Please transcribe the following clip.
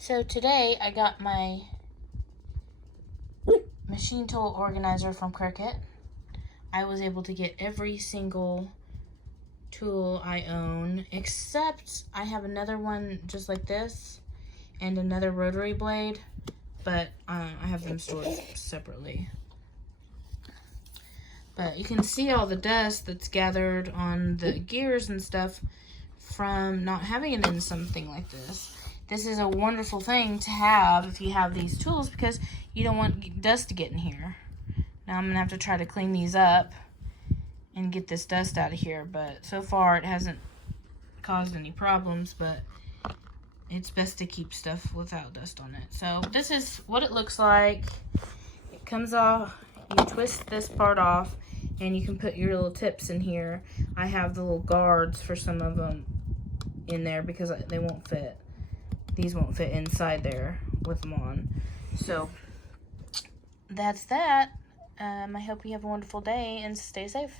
So today I got my machine tool organizer from Cricut. I was able to get every single tool I own, except I have another one just like this and another rotary blade, but I have them stored separately. But you can see all the dust that's gathered on the gears and stuff from not having it in something like this. This is a wonderful thing to have if you have these tools, because you don't want dust to get in here. Now I'm gonna have to try to clean these up and get this dust out of here, but so far it hasn't caused any problems, but it's best to keep stuff without dust on it. So this is what it looks like. It comes off, you twist this part off, and you can put your little tips in here. I have the little guards for some of them in there because they won't fit. These won't fit inside there with them on. So that's that. I hope you have a wonderful day and stay safe.